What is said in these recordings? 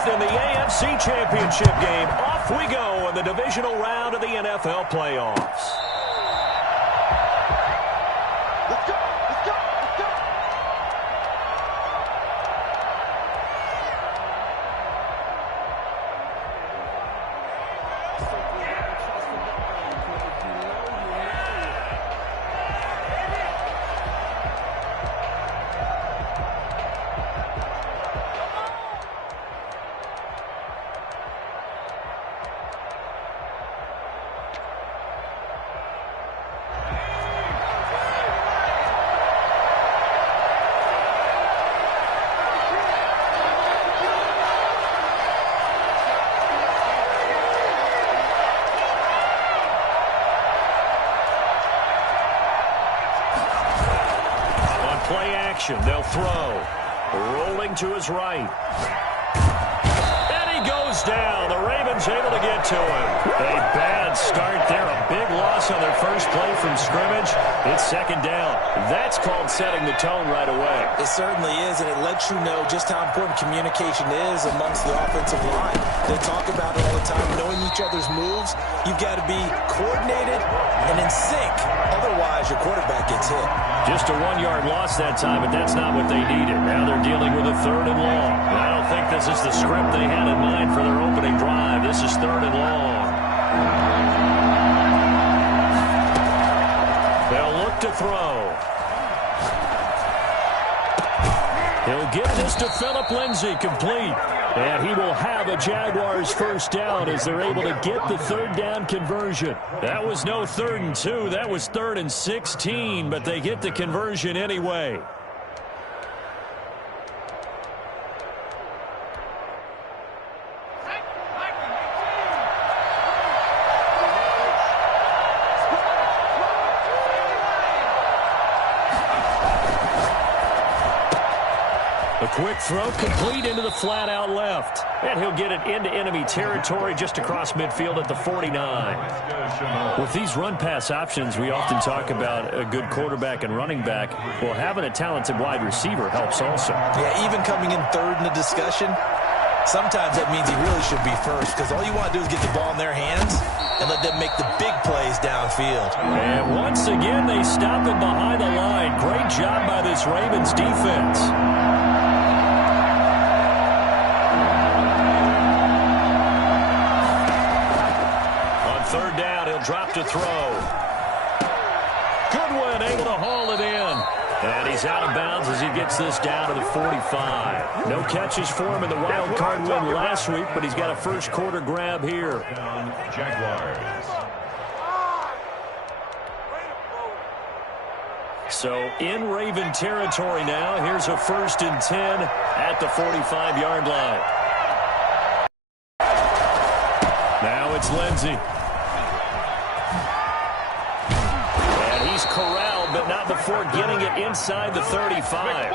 fifth in the AFC Championship game. Off we go in the divisional round of the NFL playoffs. Let's go! Let's go! Let's go! Play action. They'll throw. Rolling to his right. And he goes down. The Ravens able to get to him. A bad start there. A big loss on their first play from scrimmage. It's second down. That's called setting the tone right away. It certainly is, and it lets you know just how important communication is amongst the offensive line. They talk about it all the time, knowing each other's moves. You've got to be coordinated and in sync. Otherwise, your quarterback gets hit. Just a 1-yard loss that time, but that's not what they needed. Now they're dealing with a 3rd and long. And I don't think this is the script they had in mind for their opening drive. This is 3rd and long. They'll look to throw. He'll give this to Phillip Lindsay, complete. And he will have a Jaguars first down as they're able to get the 3rd down conversion. That was no 3rd and 2. That was 3rd and 16, but they get the conversion anyway. A quick throw complete into the flat out left. And he'll get it into enemy territory just across midfield at the 49. With these run-pass options, we often talk about a good quarterback and running back. Well, having a talented wide receiver helps also. Yeah, even coming in 3rd in the discussion, sometimes that means he really should be first because all you want to do is get the ball in their hands and let them make the big plays downfield. And once again, they stop him behind the line. Great job by this Ravens defense. Drop to throw. Goodwin able to haul it in. And he's out of bounds as he gets this down to the 45. No catches for him in the wild card win last week, but he's got a first quarter grab here. Jaguars. So in Raven territory now. Here's a 1st and 10 at the 45-yard line. Now it's Lindsay. Corralled, but not before getting it inside the 35.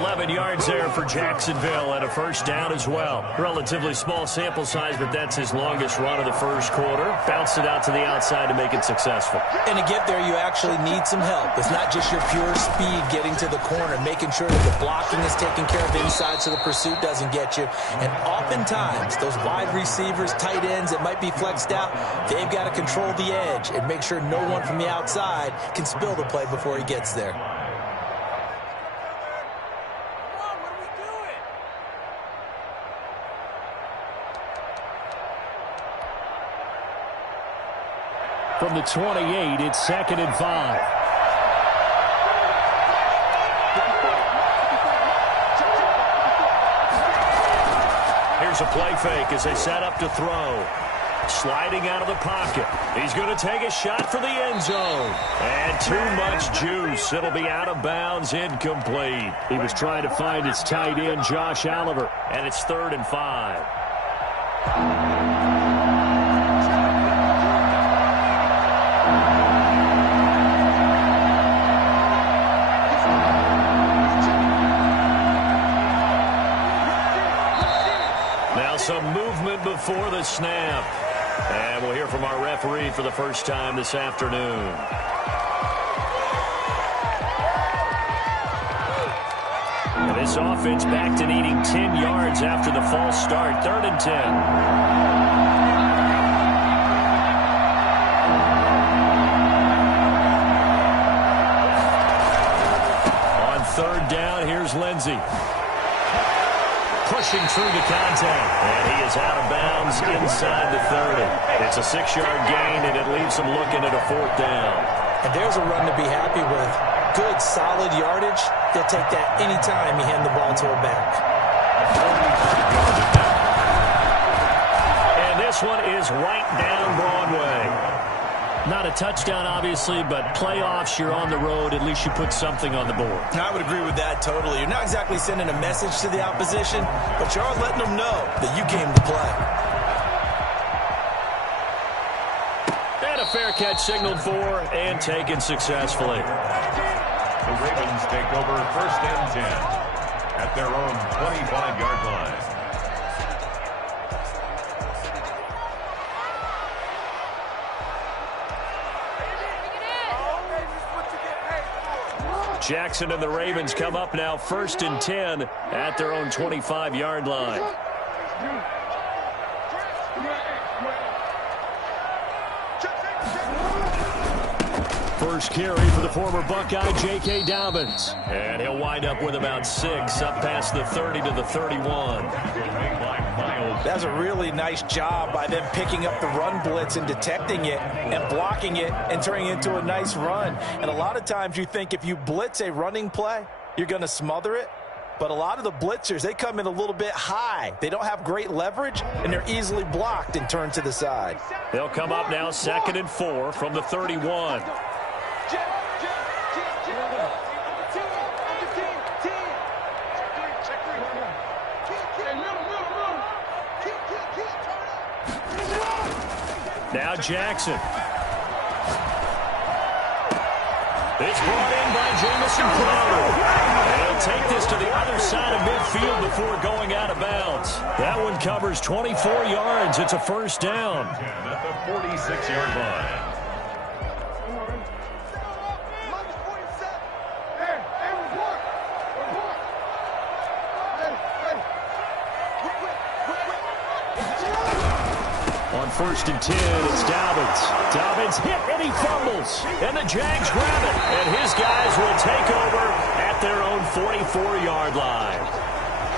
11 yards there for Jacksonville and a first down as well. Relatively small sample size, but that's his longest run of the first quarter. Bounced it out to the outside to make it successful. And to get there, you actually need some help. It's not just your pure speed getting to the corner, making sure that the blocking is taken care of inside so the pursuit doesn't get you. And oftentimes, those wide receivers, tight ends that might be flexed out, they've got to control the edge and make sure no one from the outside can spill the play before he gets there. From the 28, it's 2nd and 5. Here's a play fake as they set up to throw. Sliding out of the pocket. He's going to take a shot for the end zone. And too much juice. It'll be out of bounds, incomplete. He was trying to find his tight end, Josh Oliver. And it's 3rd and 5. Now some movement before the snap. And we'll hear from our referee for the first time this afternoon. This offense back to needing 10 yards after the false start. 3rd and 10. Third down, here's Lindsey. Pushing through the contact, and he is out of bounds inside the 30. It's a 6-yard gain, and it leaves him looking at a 4th down. And there's a run to be happy with. Good, solid yardage. They'll take that anytime you hand the ball to a back. And this one is right down Broadway. Not a touchdown, obviously, but playoffs, you're on the road. At least you put something on the board. I would agree with that totally. You're not exactly sending a message to the opposition, but you are letting them know that you came to play. And a fair catch signaled for and taken successfully. The Ravens take over 1st and 10 at their own 25-yard line. Jackson and the Ravens come up now 1st and 10 at their own 25-yard line. First carry for the former Buckeye, J.K. Dobbins. And he'll wind up with about 6 up past the 30 to the 31. That's a really nice job by them picking up the run blitz and detecting it and blocking it and turning it into a nice run. And a lot of times you think if you blitz a running play, you're going to smother it. But a lot of the blitzers, they come in a little bit high. They don't have great leverage, and they're easily blocked and turned to the side. They'll come up now 2nd and 4 from the 31. Now Jackson. It's brought in by Jamison Crowder. And he'll take this to the other side of midfield before going out of bounds. That one covers 24 yards. It's a 1st down. At the 46-yard line. On 1st and 10, it's Dobbins. Dobbins hit and he fumbles. And the Jags grab it. And his guys will take over at their own 44-yard line.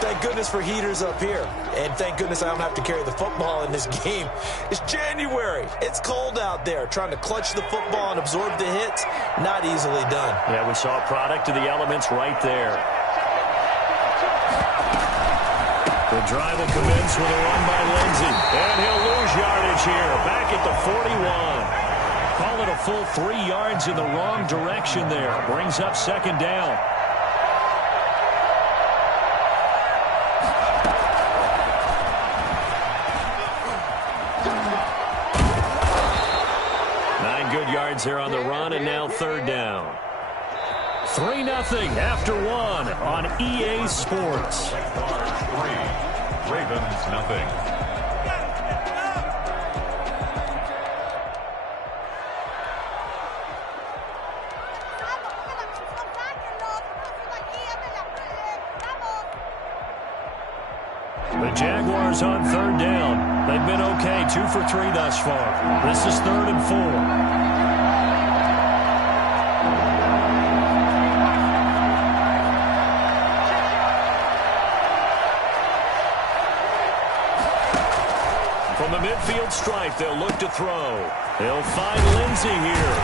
Thank goodness for heaters up here. And thank goodness I don't have to carry the football in this game. It's January. It's cold out there. Trying to clutch the football and absorb the hits, not easily done. Yeah, we saw a product of the elements right there. The drive will commence with a run by Lindsey. And he'll lose yardage here. Back at the 41. Call it a full 3 yards in the wrong direction there. Brings up 2nd down. Good yards there on the run, and now 3rd down. 3-0 after 1 on EA Sports. Ravens nothing. The Jaguars on 3rd down. They've been okay, 2 for 3 thus far. This is 3rd and 4. From the midfield stripe, they'll look to throw. They'll find Lindsey here.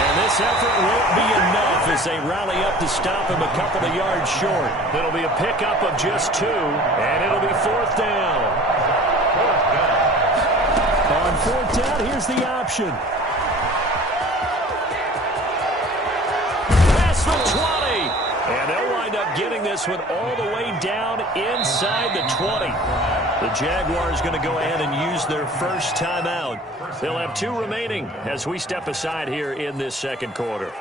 And this effort won't be enough as they rally up to stop him a couple of yards short. It'll be a pickup of just 2, and it'll be 4th down. On 4th down, here's the option. Pass for 20. And they'll wind up getting this one all the way down inside the 20. The Jaguars going to go ahead and use their first timeout. They'll have 2 remaining as we step aside here in this 2nd quarter.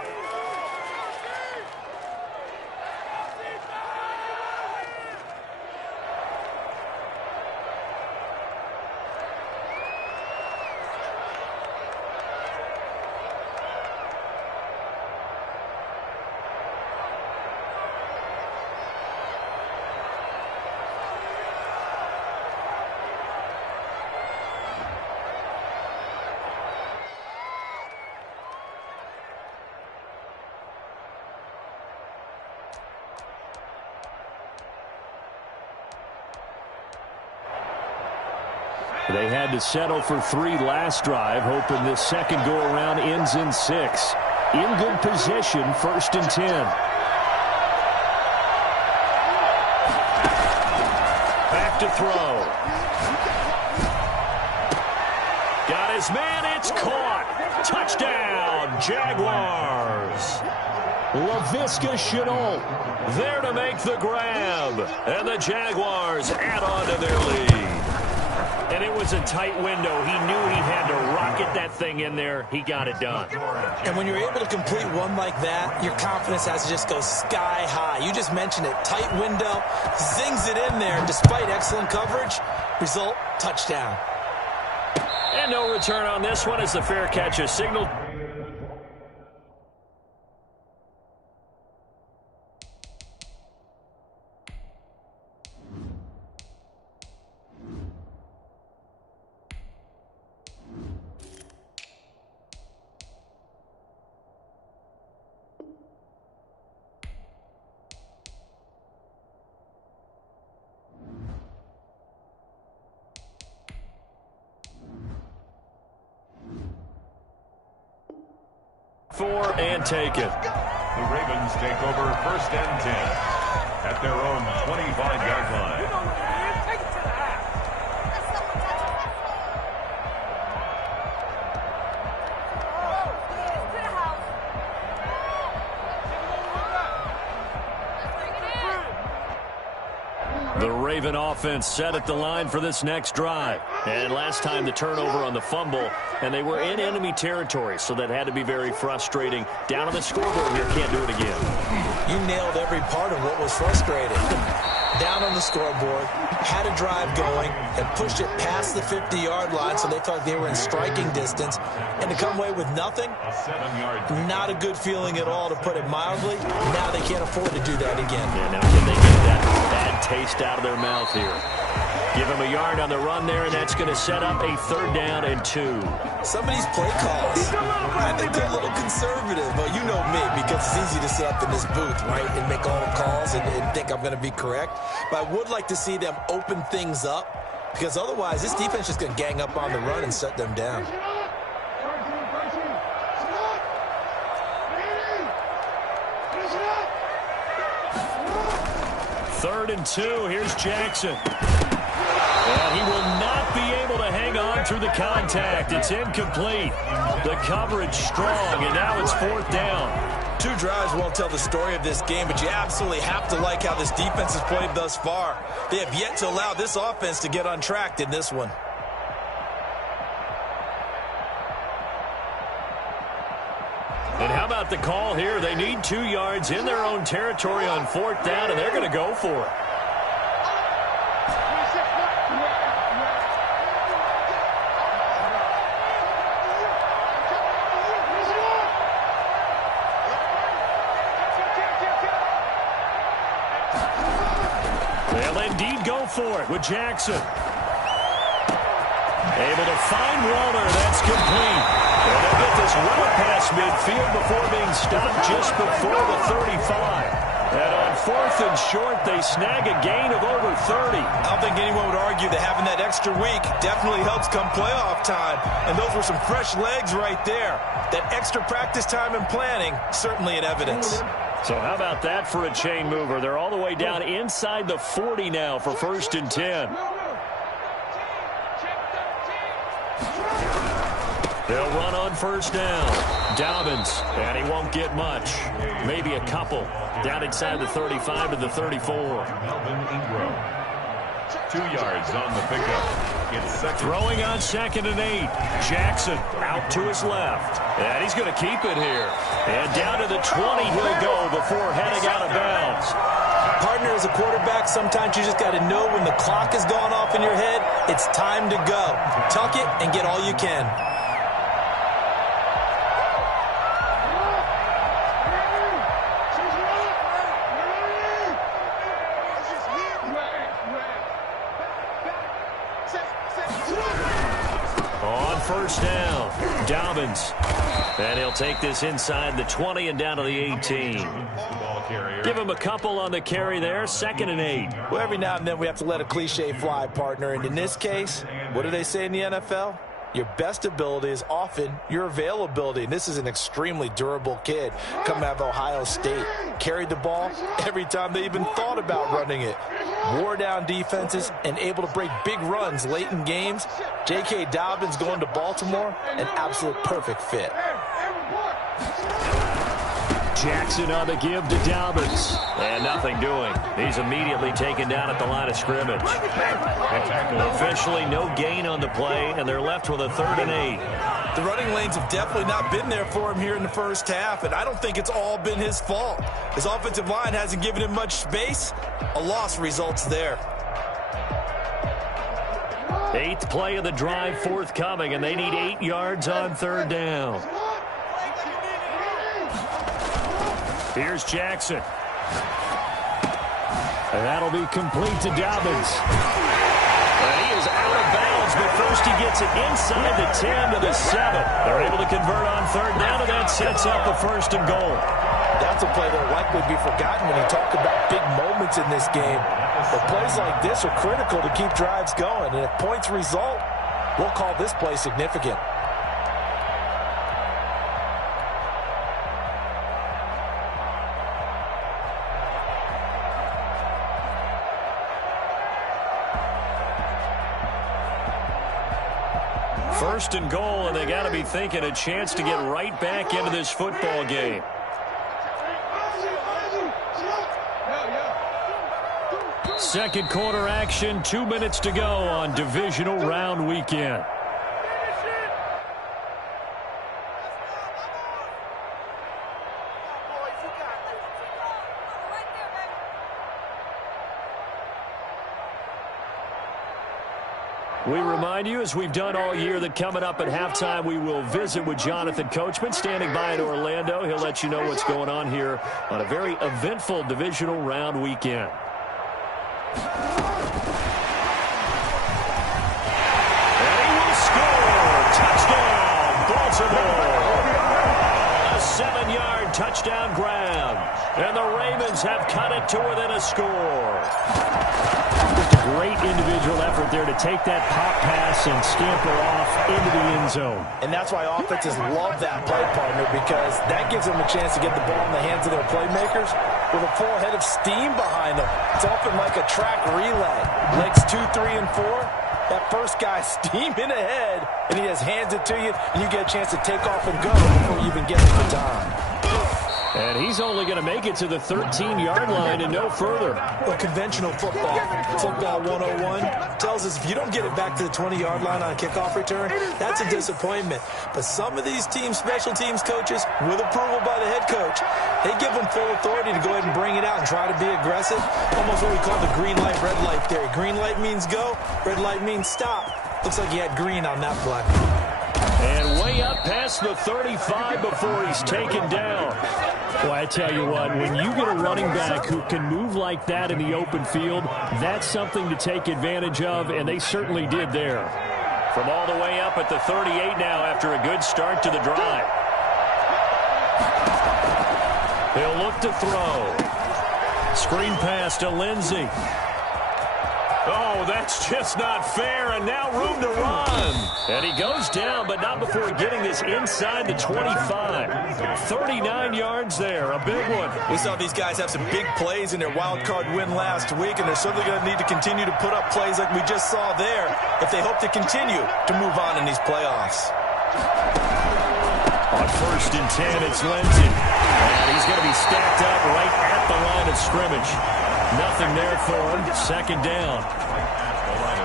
They had to settle for 3 last drive, hoping this second go-around ends in 6. In good position, 1st and 10. Back to throw. Got his man, it's caught. Touchdown, Jaguars. Laviska Shenault there to make the grab. And the Jaguars add on to their lead. And it was a tight window. He knew he had to rocket that thing in there. He got it done. And when you're able to complete one like that, your confidence has to just go sky high. You just mentioned it. Tight window, zings it in there despite excellent coverage. Result, touchdown. And no return on this one as the fair catch is signaled. And take it. The Ravens take over 1st and 10 at their own 25-yard line. The Raven offense set at the line for this next drive. And last time the turnover on the fumble, and they were in enemy territory, so that had to be very frustrating. Down on the scoreboard here, can't do it again. You nailed every part of what was frustrating. Down on the scoreboard, had a drive going, had pushed it past the 50-yard line, so they thought they were in striking distance, and to come away with nothing, not a good feeling at all, to put it mildly. Now they can't afford to do that again. Yeah, now can they get that bad taste out of their mouth here? Give him a yard on the run there, and that's going to set up a 3rd down and 2. Some of these play calls, I think they're a little conservative. But you know me, because it's easy to sit up in this booth, right, and make all the calls and think I'm going to be correct. But I would like to see them open things up, because otherwise this defense is going to gang up on the run and shut them down. Third and 2. Here's Jackson. And he will not be able to hang on through the contact. It's incomplete. The coverage strong, and now it's 4th down. 2 drives won't tell the story of this game, but you absolutely have to like how this defense has played thus far. They have yet to allow this offense to get on track in this one. And how about the call here? They need 2 yards in their own territory on 4th down, and they're going to go for it. They'll indeed go for it with Jackson. Able to find Walter. That's complete. And they'll get this well past midfield before being stopped just before the 35. And on 4th and short, they snag a gain of over 30. I don't think anyone would argue that having that extra week definitely helps come playoff time. And those were some fresh legs right there. That extra practice time and planning, certainly in evidence. So how about that for a chain mover? They're all the way down inside the 40 now for 1st and 10. They'll run on 1st down. Dobbins, and he won't get much. Maybe a couple. Down inside the 35 to the 34. Melvin Ingram. 2 yards on the pickup. It's second. Throwing on 2nd and 8. Jackson out to his left. And he's going to keep it here. And down to the 20 he'll go before heading out of bounds. Partner, as a quarterback, sometimes you just got to know when the clock has gone off in your head, it's time to go. Tuck it and get all you can. On 1st down, Dobbins And he'll take this inside the 20 and down to the 18. Give him a couple on the carry there, 2nd and 8. Well, every now and then we have to let a cliche fly, partner. And in this case, what do they say in the NFL? Your best ability is often your availability. And this is an extremely durable kid coming out of Ohio State. Carried the ball every time they even thought about running it. Wore down defenses and able to break big runs late in games. J.K. Dobbins going to Baltimore, an absolute perfect fit. Jackson on the give to Dobbins. And nothing doing. He's immediately taken down at the line of scrimmage. Officially no gain on the play, and they're left with a 3rd and 8. The running lanes have definitely not been there for him here in the first half, and I don't think it's all been his fault. His offensive line hasn't given him much space. A loss results there. 8th play of the drive forthcoming, and they need 8 yards on 3rd down. Here's Jackson. And that'll be complete to Dobbins. And he is out of bounds, but first he gets it inside the 10 to the 7. They're able to convert on 3rd down, and that sets up a 1st and goal. That's a play that will likely be forgotten when you talk about big moments in this game. But plays like this are critical to keep drives going. And if points result, we'll call this play significant. First and goal, and they got to be thinking a chance to get right back into this football game. Second quarter action, 2 minutes to go on divisional round weekend. We remind you, as we've done all year, that coming up at halftime, we will visit with Jonathan Coachman, standing by in Orlando. He'll let you know what's going on here on a very eventful divisional round weekend. And he will score! Touchdown, Baltimore! A 7-yard touchdown grab. And the Ravens have cut it to within a score. Great individual effort there to take that pop pass and scamper off into the end zone. And that's why offenses love that play, partner, because that gives them a chance to get the ball in the hands of their playmakers with a full head of steam behind them. It's often like a track relay. Legs 2, 3, and 4. That first guy steaming ahead, and he just hands it to you, and you get a chance to take off and go before you even get to the time. And he's only going to make it to the 13-yard line and no further. Well, conventional football 101 tells us if you don't get it back to the 20-yard line on a kickoff return, that's a disappointment. But some of these special teams coaches, with approval by the head coach, they give them full authority to go ahead and bring it out and try to be aggressive. Almost what we call the green light, red light theory. Green light means go, red light means stop. Looks like he had green on that play. And way up past the 35 before he's taken down. Well, I tell you what, when you get a running back who can move like that in the open field, that's something to take advantage of, and they certainly did there. From all the way up at the 38 now after a good start to the drive. He'll look to throw. Screen pass to Lindsey. Oh, that's just not fair, and now room to run. And he goes down, but not before getting this inside the 25. 39 yards there, a big one. We saw these guys have some big plays in their wild card win last week, and they're certainly going to need to continue to put up plays like we just saw there if they hope to continue to move on in these playoffs. On 1st and 10, it's Lindsey. And he's going to be stacked up right at the line of scrimmage. Nothing there for him. 2nd down.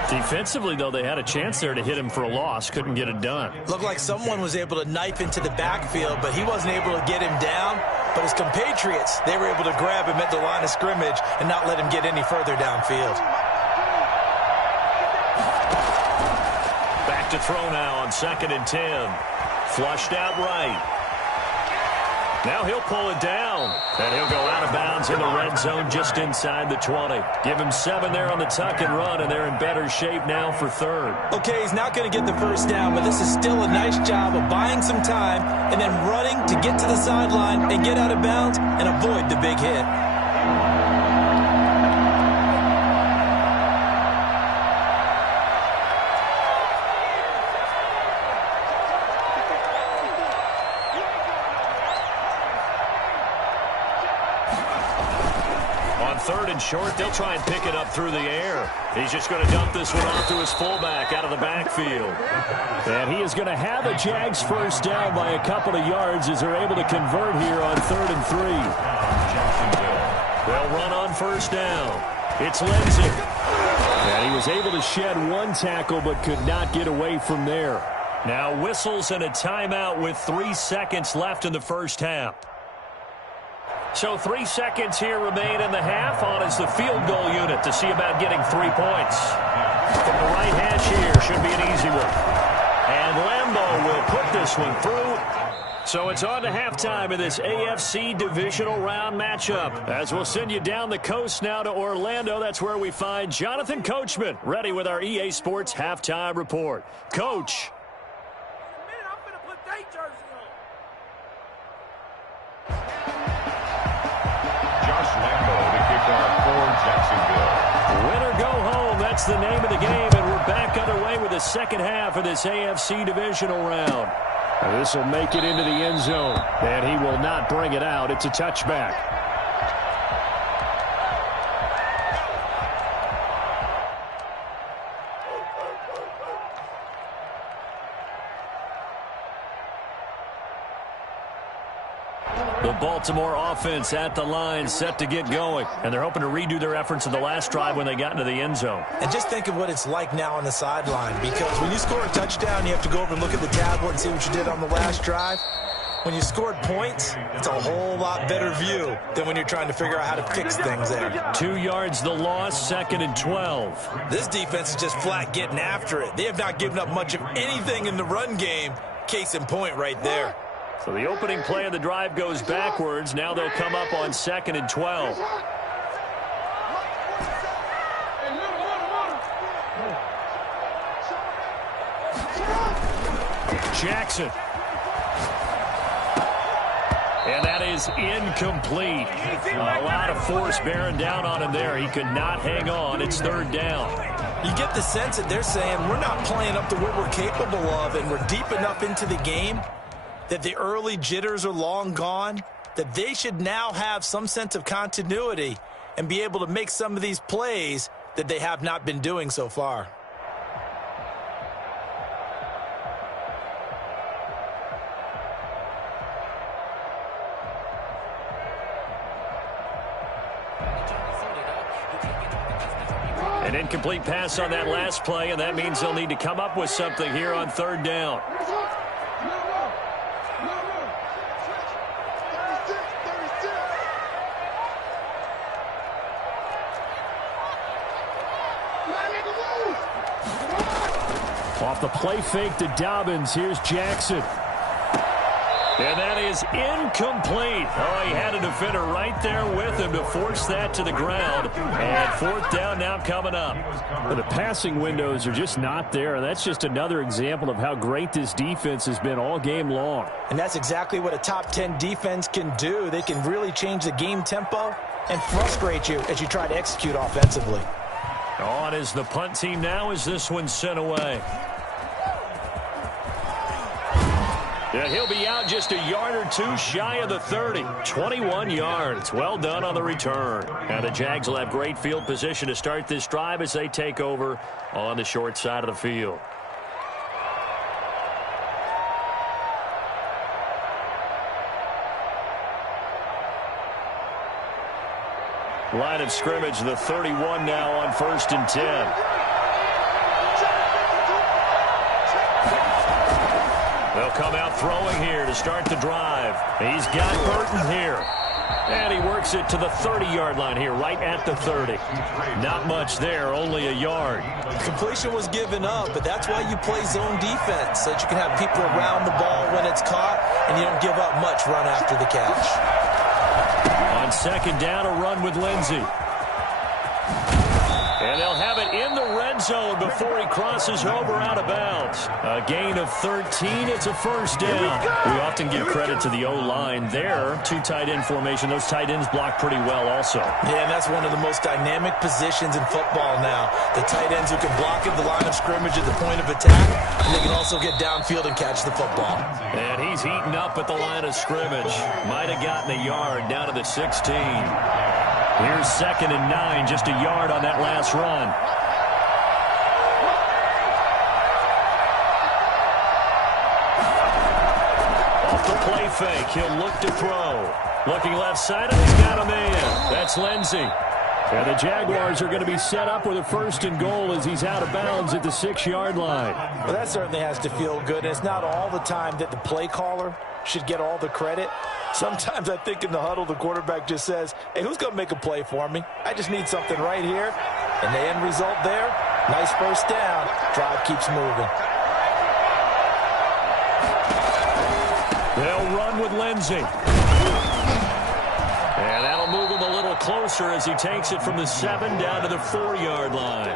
Defensively, though, they had a chance there to hit him for a loss. Couldn't get it done. Looked like someone was able to knife into the backfield, but he wasn't able to get him down. But his compatriots, they were able to grab him at the line of scrimmage and not let him get any further downfield. Back to throw now on 2nd and 10. Flushed out right. Now he'll pull it down, and he'll go out of bounds Lions in the red zone just inside the 20. Give him 7 there on the tuck and run, and they're in better shape now for third. Okay, he's not going to get the first down, but this is still a nice job of buying some time and then running to get to the sideline and get out of bounds and avoid the big hit. Third and short, they'll try and pick it up through the air. He's just going to dump this one off to his fullback out of the backfield. And he is going to have a Jags first down by a couple of yards as they're able to convert here on 3rd and 3. They'll run on first down. It's Lindsey. And he was able to shed one tackle but could not get away from there. Now whistles and a timeout with 3 seconds left in the first half. So 3 seconds here remain in the half. On is the field goal unit to see about getting 3 points. From the right hash here, should be an easy one. And Lambeau will put this one through. So it's on to halftime in this AFC divisional round matchup. As we'll send you down the coast now to Orlando. That's where we find Jonathan Coachman ready with our EA Sports halftime report. Coach. Win or go home, that's the name of the game, and we're back underway with the second half of this AFC divisional round. This will make it into the end zone, and he will not bring it out. It's a touchback. The Baltimore offense at the line, set to get going. And they're hoping to redo their efforts in the last drive when they got into the end zone. And just think of what it's like now on the sideline, because when you score a touchdown, you have to go over and look at the tablet and see what you did on the last drive. When you scored points, it's a whole lot better view than when you're trying to figure out how to fix things there. 2 yards the loss, 2nd and 12. This defense is just flat getting after it. They have not given up much of anything in the run game. Case in point right there. So the opening play of the drive goes backwards. Now they'll come up on 2nd and 12. Jackson. And that is incomplete. A lot of force bearing down on him there. He could not hang on. It's 3rd down. You get the sense that they're saying we're not playing up to what we're capable of, and we're deep enough into the game that the early jitters are long gone, that they should now have some sense of continuity and be able to make some of these plays that they have not been doing so far. An incomplete pass on that last play, and that means they'll need to come up with something here on 3rd down. Off the play fake to Dobbins, here's Jackson. And that is incomplete. Oh, he had a defender right there with him to force that to the ground. And 4th down now coming up. Well, the passing windows are just not there. And that's just another example of how great this defense has been all game long. And that's exactly what a top 10 defense can do. They can really change the game tempo and frustrate you as you try to execute offensively. On is the punt team now as this one's sent away. Yeah, he'll be out just a yard or two shy of the 30. 21 yards. Well done on the return. And the Jags will have great field position to start this drive as they take over on the short side of the field. Line of scrimmage, the 31 now on 1st and 10. They'll come out throwing here to start the drive. He's got Burton here. And he works it to the 30-yard line here, right at the 30. Not much there, only a yard. Completion was given up, but that's why you play zone defense, so that you can have people around the ball when it's caught, and you don't give up much run after the catch. On second down, a run with Lindsey. And they'll have it in the red zone before he crosses over out of bounds. A gain of 13. It's a first down. We often give credit to the O-line there. Two tight end formation. Those tight ends block pretty well also. Yeah, and that's one of the most dynamic positions in football now. The tight ends who can block at the line of scrimmage at the point of attack, and they can also get downfield and catch the football. And he's heating up at the line of scrimmage. Might have gotten a yard down to the 16. Here's 2nd and 9, just a yard on that last run. Off the play fake, he'll look to throw. Looking left side, and he's got a man. That's Lindsey. And the Jaguars are going to be set up with a 1st and goal as he's out of bounds at the 6-yard line. Well, that certainly has to feel good. And it's not all the time that the play caller should get all the credit. Sometimes I think in the huddle, the quarterback just says, hey, who's going to make a play for me? I just need something right here. And the end result there, nice first down. Drive keeps moving. They'll run with Lindsey. And that'll move him a little closer as he takes it from the 7 down to the 4-yard line.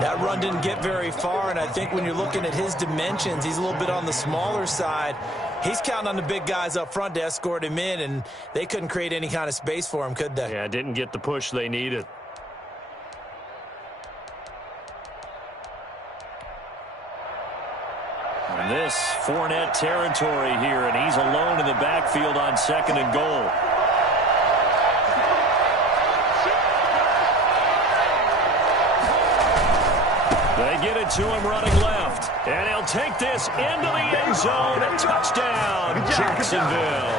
That run didn't get very far, and I think when you're looking at his dimensions, he's a little bit on the smaller side. He's counting on the big guys up front to escort him in, and they couldn't create any kind of space for him, could they? Yeah, didn't get the push they needed. And this Fournette territory here, and he's alone in the backfield on 2nd and goal. They get it to him running left. And he'll take this into the end zone. A touchdown, Jacksonville.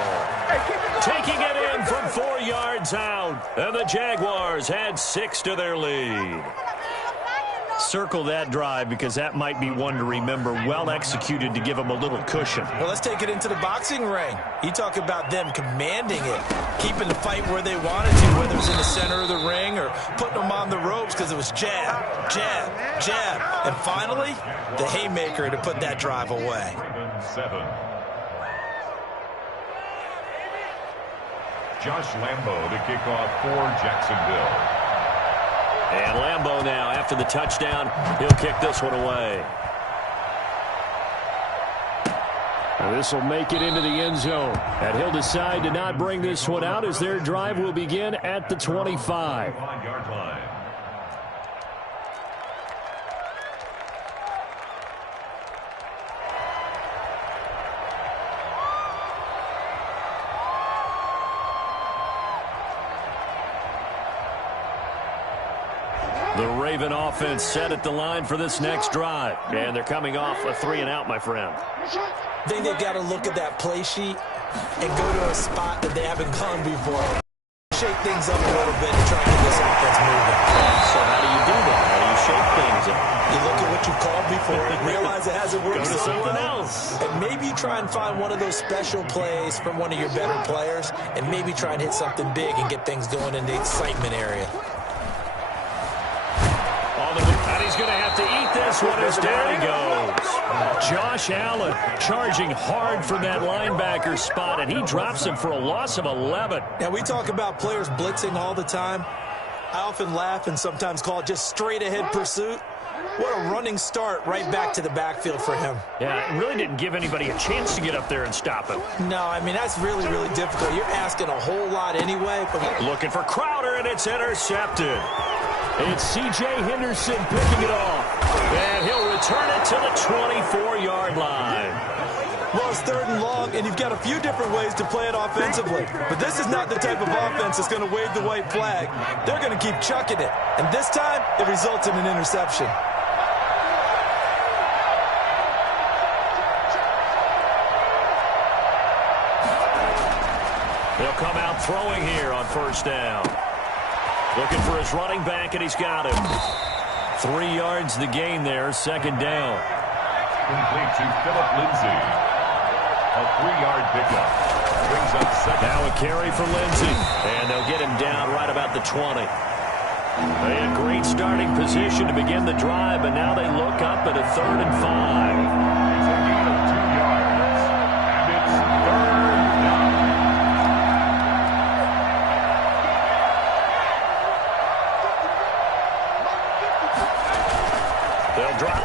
Taking it in from 4 yards out. And the Jaguars add 6 to their lead. Circle that drive because that might be one to remember. Well executed to give them a little cushion. Well, let's take it into the boxing ring. You talk about them commanding it, keeping the fight where they wanted to, whether it was in the center of the ring or putting them on the ropes because it was jab, jab, jab. And finally, the haymaker to put that drive away. 7. Josh Lambo to kick off for Jacksonville. And Lambo now, after the touchdown, he'll kick this one away. This will make it into the end zone. And he'll decide to not bring this one out as their drive will begin at the 25. 5-yard line. The Raven offense set at the line for this next drive. And they're coming off a 3-and-out, my friend. I think they've got to look at that play sheet and go to a spot that they haven't gone before. Shake things up a little bit and try and get this offense moving. So how do you do that? How do you shake things up? You look at what you called before and realize it hasn't worked Go to so something well. else. And maybe try and find one of those special plays from one of your better players and maybe try and hit something big and get things going in the excitement area. And he's going to have to eat this one as down he goes. Josh Allen charging hard from that linebacker spot, and he drops him for a loss of 11. Now, we talk about players blitzing all the time. I often laugh and sometimes call it just straight-ahead pursuit. What a running start right back to the backfield for him. Yeah, it really didn't give anybody a chance to get up there and stop him. No, I mean, that's really, really difficult. You're asking a whole lot anyway. But looking for Crowder, and it's intercepted. It's C.J. Henderson picking it off. And he'll return it to the 24-yard line. Well, it's 3rd and long, and you've got a few different ways to play it offensively. But this is not the type of offense that's going to wave the white flag. They're going to keep chucking it. And this time, it results in an interception. They'll come out throwing here on 1st down. Looking for his running back, and he's got him. 3 yards the gain there, 2nd down. Complete to Philip Lindsay. A 3-yard pickup. Brings up 2nd. Now a carry for Lindsay. And they'll get him down right about the 20. They had great starting position to begin the drive, but now they look up at a 3rd and 5. It's a gain of 2 yards. And it's 3rd down.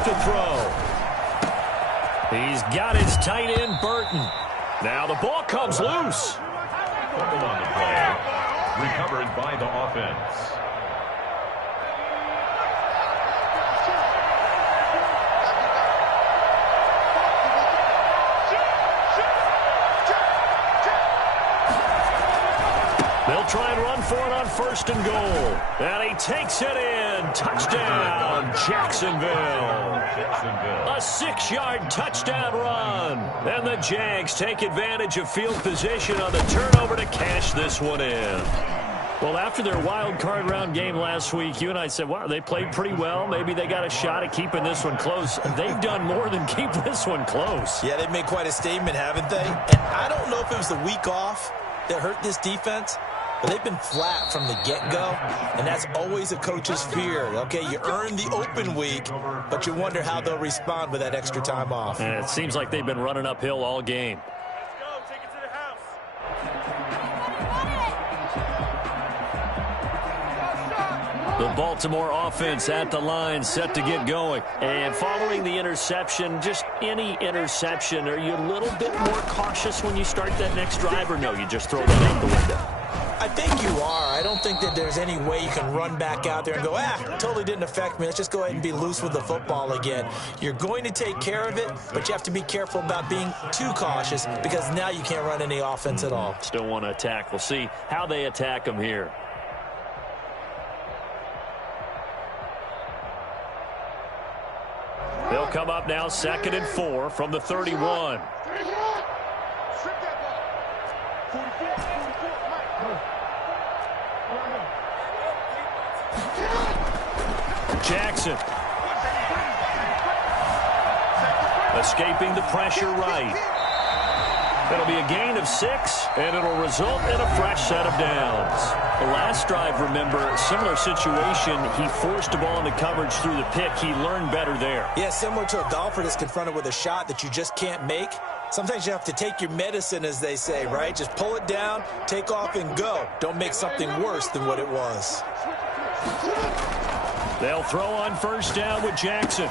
up to throw. He's got his tight end, Burton. Now the ball comes loose. Fumble on the play. Recovered by the offense. They'll try and run for it on 1st and goal. And he takes it in. Touchdown, Jacksonville. A 6-yard touchdown run. And the Jags take advantage of field position on the turnover to cash this one in. Well, after their wild card round game last week, you and I said, wow, they played pretty well. Maybe they got a shot at keeping this one close. They've done more than keep this one close. Yeah, they've made quite a statement, haven't they? And I don't know if it was the week off that hurt this defense, but they've been flat from the get-go, and that's always a coach's fear. Okay, you earn the open week, but you wonder how they'll respond with that extra time off. And it seems like they've been running uphill all game. Let's go. Take it to the house. The Baltimore offense at the line, set to get going. And following the interception, just any interception, are you a little bit more cautious when you start that next drive, or no, you just throw that out the window? I think you are. I don't think that there's any way you can run back out there and go, totally didn't affect me. Let's just go ahead and be loose with the football again. You're going to take care of it, but you have to be careful about being too cautious because now you can't run any offense at all. Still want to attack. We'll see how they attack them here. They'll come up now 2nd and 4 from the 31. Jackson. Escaping the pressure right. It'll be a gain of 6, and it'll result in a fresh set of downs. The last drive, remember, similar situation. He forced the ball into coverage through the pick. He learned better there. Yeah, similar to a golfer that's confronted with a shot that you just can't make. Sometimes you have to take your medicine, as they say, right? Just pull it down, take off, and go. Don't make something worse than what it was. They'll throw on 1st down with Jackson.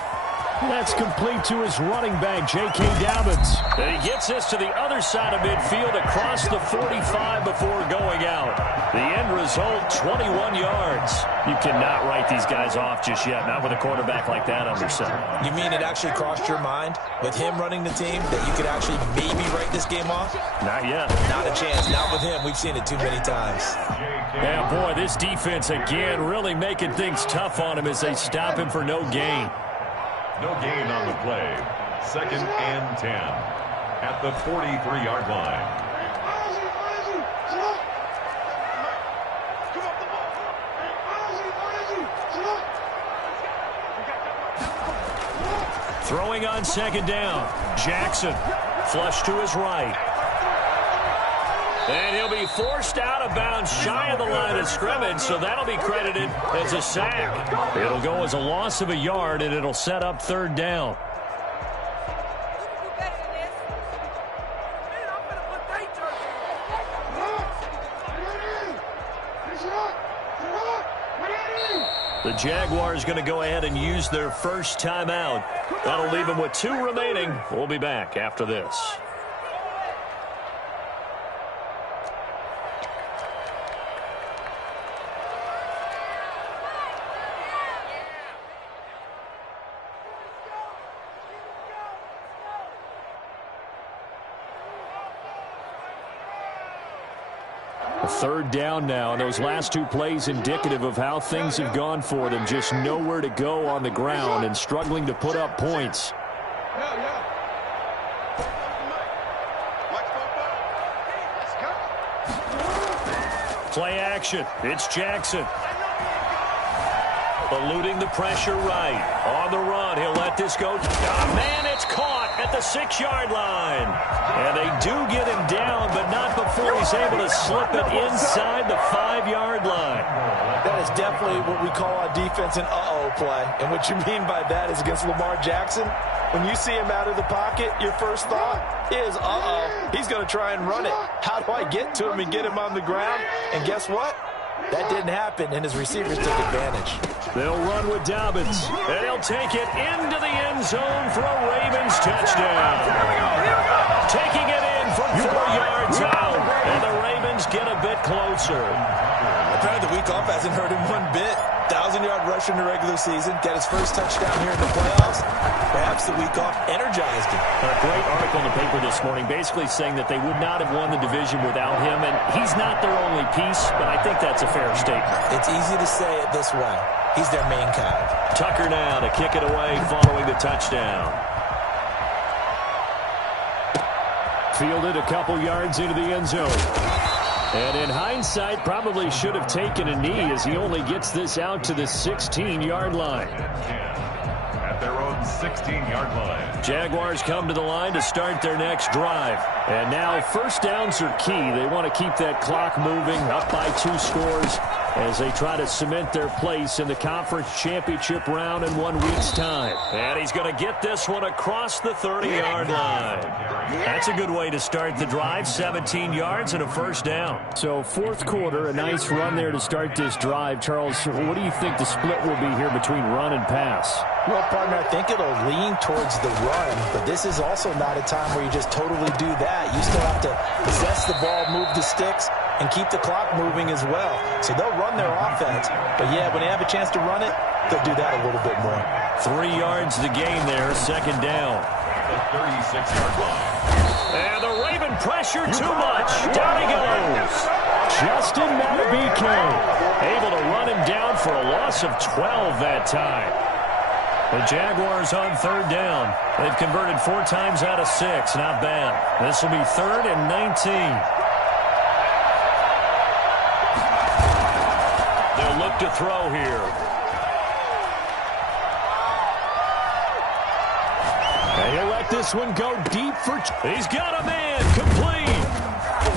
That's complete to his running back, J.K. Dobbins. And he gets this to the other side of midfield across the 45 before going out. The end result, 21 yards. You cannot write these guys off just yet, not with a quarterback like that under center. You mean it actually crossed your mind with him running the team that you could actually maybe write this game off? Not yet. Not a chance. Not with him. We've seen it too many times. Yeah, boy, this defense again really making things tough on him as they stop him for no gain. No gain on the play. 2nd and 10 at the 43-yard line. Throwing on 2nd down. Jackson, flush to his right. And he'll be forced out of bounds shy of the line of scrimmage, so that'll be credited as a sack. It'll go as a loss of a yard, and it'll set up 3rd down. The Jaguars going to go ahead and use their first timeout. That'll leave them with 2 remaining. We'll be back after this. Third down now, and those last 2 plays indicative of how things have gone for them. Just nowhere to go on the ground and struggling to put up points. Play action. It's Jackson. Eluding the pressure right. On the run, he'll let this go. Oh, man, it's caught at the 6-yard line. And they do get him down, but not before he's able to slip it inside the 5-yard line. That is definitely what we call our defense an uh-oh play. And what you mean by that is against Lamar Jackson, when you see him out of the pocket, your first thought is, uh-oh, he's going to try and run it. How do I get to him and get him on the ground? And guess what? That didn't happen, and his receivers took advantage. They'll run with Dobbins, and he'll take it into the end zone for a Ravens touchdown. Taking it in from 4 yards out, and the Ravens get a bit closer. Apparently the week off hasn't hurt him one bit. 1,000-yard rusher in the regular season, got his first touchdown here in the playoffs. Perhaps the week off energized him. A great article in the paper this morning basically saying that they would not have won the division without him, and he's not their only piece, but I think that's a fair statement. It's easy to say it this way. He's their main guy. Tucker now to kick it away following the touchdown. Fielded a couple yards into the end zone. And in hindsight, probably should have taken a knee as he only gets this out to the 16-yard line. At their own 16-yard line. Jaguars come to the line to start their next drive. And now first downs are key. They want to keep that clock moving, up by 2 scores, as they try to cement their place in the conference championship round in 1 week's time. And he's going to get this one across the 30-yard line. That's a good way to start the drive, 17 yards and a first down. So fourth quarter, a nice run there to start this drive. Charles, what do you think the split will be here between run and pass? Well, partner, I think it'll lean towards the run, but this is also not a time where you just totally do that. You still have to possess the ball, move the sticks, and keep the clock moving as well. So they'll run their offense, but yeah, when they have a chance to run it, they'll do that a little bit more. 3 yards to gain there, second down. The 36-yard line. And the Raven pressure too much. Down he goes. Justin Matabike able to run him down for a loss of 12 that time. The Jaguars on third down. They've converted 4 times out of 6. Not bad. This will be 3rd and 19. They'll look to throw here. And he'll let this one go deep for... He's got a man. Complete.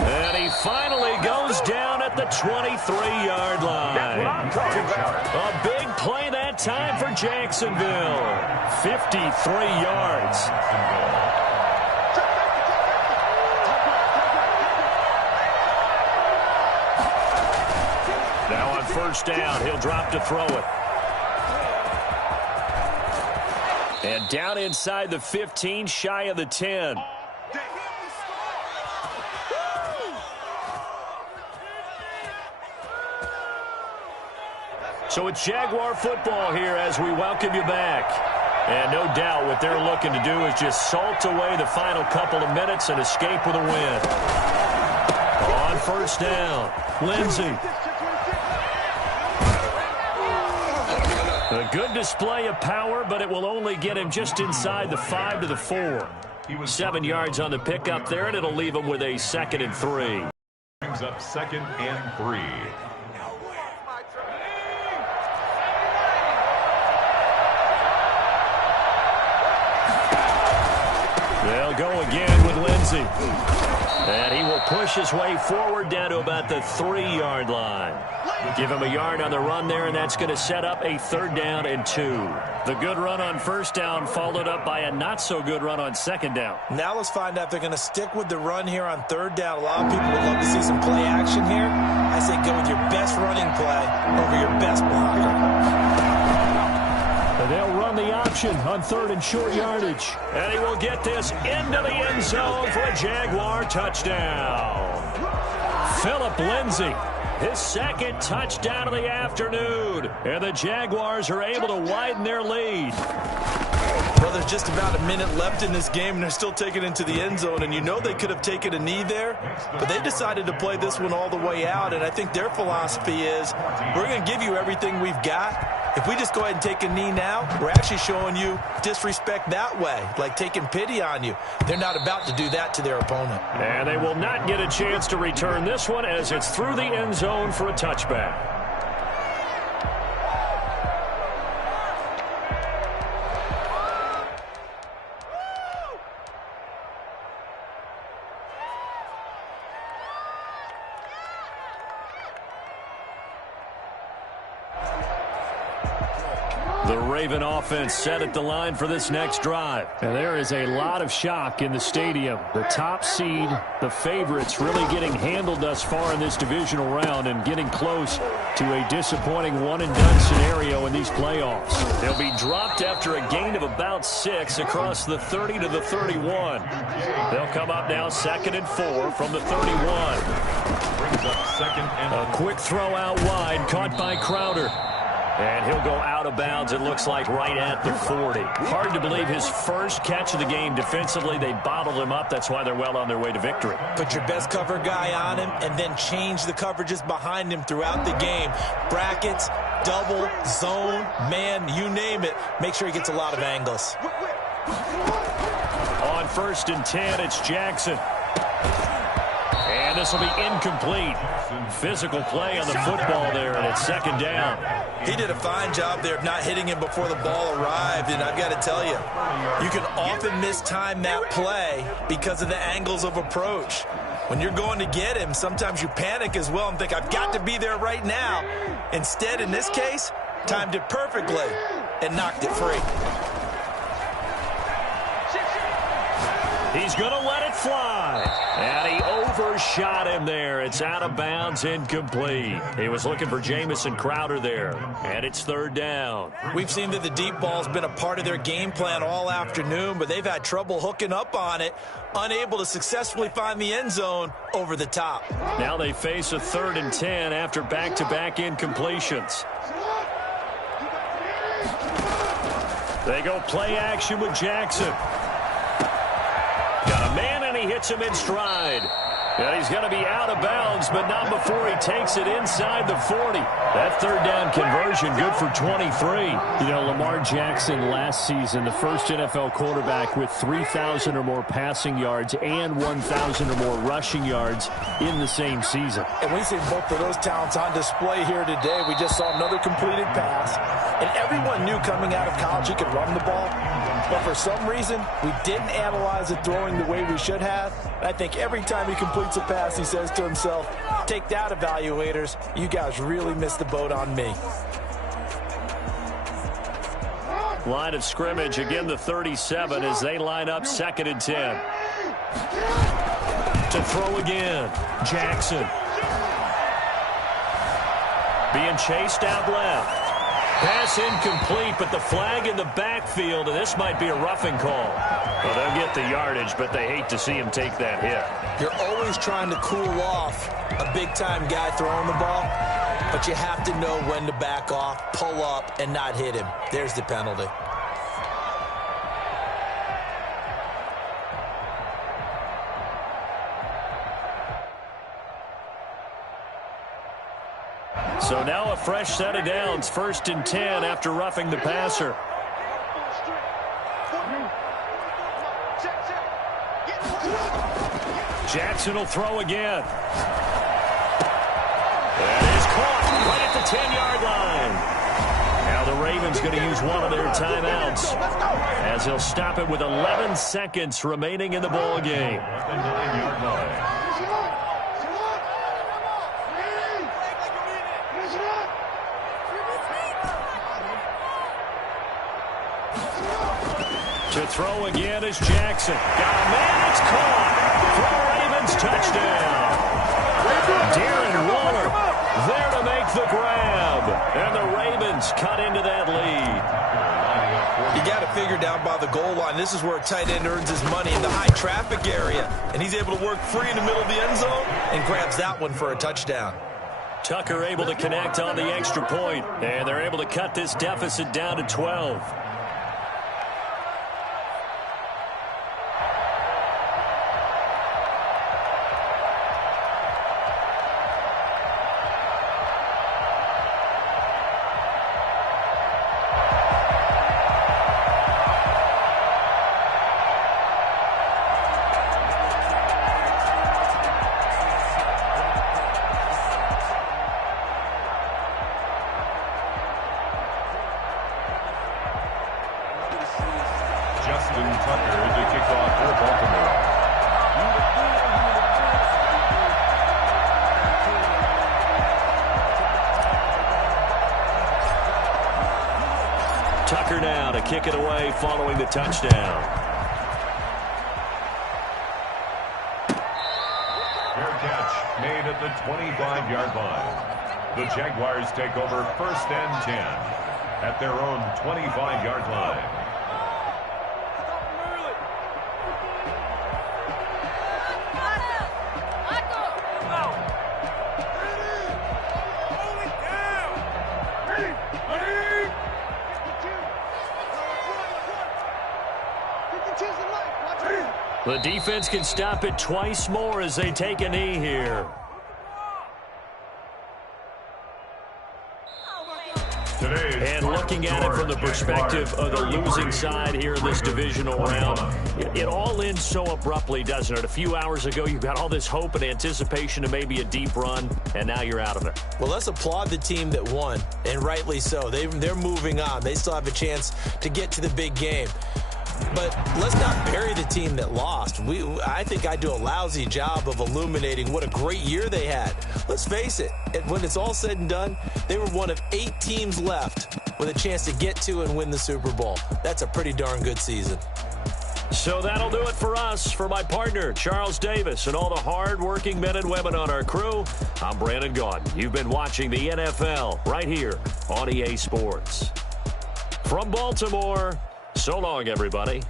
And he finally goes down at the 23-yard line. A big play that time for Jacksonville. 53 yards. Now on first down, he'll drop to throw it. And down inside the 15, shy of the 10. So it's Jaguar football here as we welcome you back. And no doubt what they're looking to do is just salt away the final couple of minutes and escape with a win. On first down, Lindsey. A good display of power, but it will only get him just inside the 5 to the 4. 7 yards on the pickup there, and it'll leave him with a 2nd and 3. Brings up 2nd and 3. They'll go again with Lindsey. And he will push his way forward down to about the 3-yard line. Give him a yard on the run there, and that's going to set up a 3rd down and 2. The good run on first down followed up by a not-so-good run on 2nd down. Now let's find out if they're going to stick with the run here on 3rd down. A lot of people would love to see some play action here. I say go with your best running play over your best blocker. They'll run the option on 3rd and short yardage. And he will get this into the end zone for a Jaguar touchdown. Phillip Lindsay, his 2nd touchdown of the afternoon. And the Jaguars are able to widen their lead. Well, there's just about a minute left in this game, and they're still taking it into the end zone. And you know they could have taken a knee there, but they decided to play this one all the way out. And I think their philosophy is, we're going to give you everything we've got. If we just go ahead and take a knee now, we're actually showing you disrespect that way, like taking pity on you. They're not about to do that to their opponent. And they will not get a chance to return this one as it's through the end zone for a touchback. The Raven offense set at the line for this next drive. And there is a lot of shock in the stadium. The top seed, the favorites, really getting handled thus far in this divisional round and getting close to a disappointing one-and-done scenario in these playoffs. They'll be dropped after a gain of about 6 across the 30 to the 31. They'll come up now 2nd and 4 from the 31. Brings up 2nd and A quick throw out wide, caught by Crowder. And he'll go out of bounds, it looks like, right at the 40. Hard to believe his first catch of the game defensively. They bottled him up. That's why they're well on their way to victory. Put your best cover guy on him and then change the coverages behind him throughout the game. Brackets, double, zone, man, you name it. Make sure he gets a lot of angles. On 1st and 10, it's Jackson. And this will be incomplete. Physical play on the football there, and it's 2nd down. He did a fine job there of not hitting him before the ball arrived, and I've got to tell you, you can often mistime that play because of the angles of approach. When you're going to get him, sometimes you panic as well and think, I've got to be there right now. Instead, in this case, timed it perfectly and knocked it free. He's going to let it fly. And he overshot him there. It's out of bounds, incomplete. He was looking for Jamison Crowder there. And it's 3rd down. We've seen that the deep ball's been a part of their game plan all afternoon, but they've had trouble hooking up on it, unable to successfully find the end zone over the top. Now they face a 3rd and 10 after back-to-back incompletions. They go play action with Jackson. Got a man, and he hits him in stride. And he's going to be out of bounds, but not before he takes it inside the 40. That 3rd down conversion, good for 23. You know, Lamar Jackson last season, the first NFL quarterback with 3,000 or more passing yards and 1,000 or more rushing yards in the same season. And we see both of those talents on display here today. We just saw another completed pass. And everyone knew coming out of college he could run the ball. But for some reason, we didn't analyze it throwing the way we should have. And I think every time he completes a pass, he says to himself, take that, evaluators. You guys really missed the boat on me. Line of scrimmage, again the 37 as they line up 2nd and 10. To throw again, Jackson. Being chased out left. Pass incomplete, but the flag in the backfield, and this might be a roughing call. Well, they'll get the yardage, but they hate to see him take that hit. You're always trying to cool off a big-time guy throwing the ball, but you have to know when to back off, pull up, and not hit him. There's the penalty. So now a fresh set of downs, 1st and 10 after roughing the passer. Jackson will throw again. That is caught right at the 10-yard line. Now the Ravens going to use one of their timeouts as he'll stop it with 11 seconds remaining in the ball game. 9-yard line. To throw again is Jackson. Got a man, it's caught. For the Ravens, touchdown. Darren Waller there to make the grab. And the Ravens cut into that lead. You got to figure down by the goal line. This is where a tight end earns his money in the high traffic area. And he's able to work free in the middle of the end zone and grabs that one for a touchdown. Tucker able to connect on the extra point. And they're able to cut this deficit down to 12. Tucker now to kick it away following the touchdown. Fair catch made at the 25-yard line. The Jaguars take over 1st and 10 at their own 25-yard line. The defense can stop it twice more as they take a knee here. And looking at it from the perspective of the losing side here in this divisional round, it all ends so abruptly, doesn't it? A few hours ago, you got all this hope and anticipation of maybe a deep run, and now you're out of it. Well, let's applaud the team that won, and rightly so. They're moving on. They still have a chance to get to the big game. But let's not bury the team that lost. I think I do a lousy job of illuminating what a great year they had. Let's face it, when it's all said and done, they were one of 8 teams left with a chance to get to and win the Super Bowl. That's a pretty darn good season. So that'll do it for us. For my partner, Charles Davis, and all the hard-working men and women on our crew, I'm Brandon Gaudin. You've been watching the NFL right here on EA Sports. From Baltimore, so long, everybody.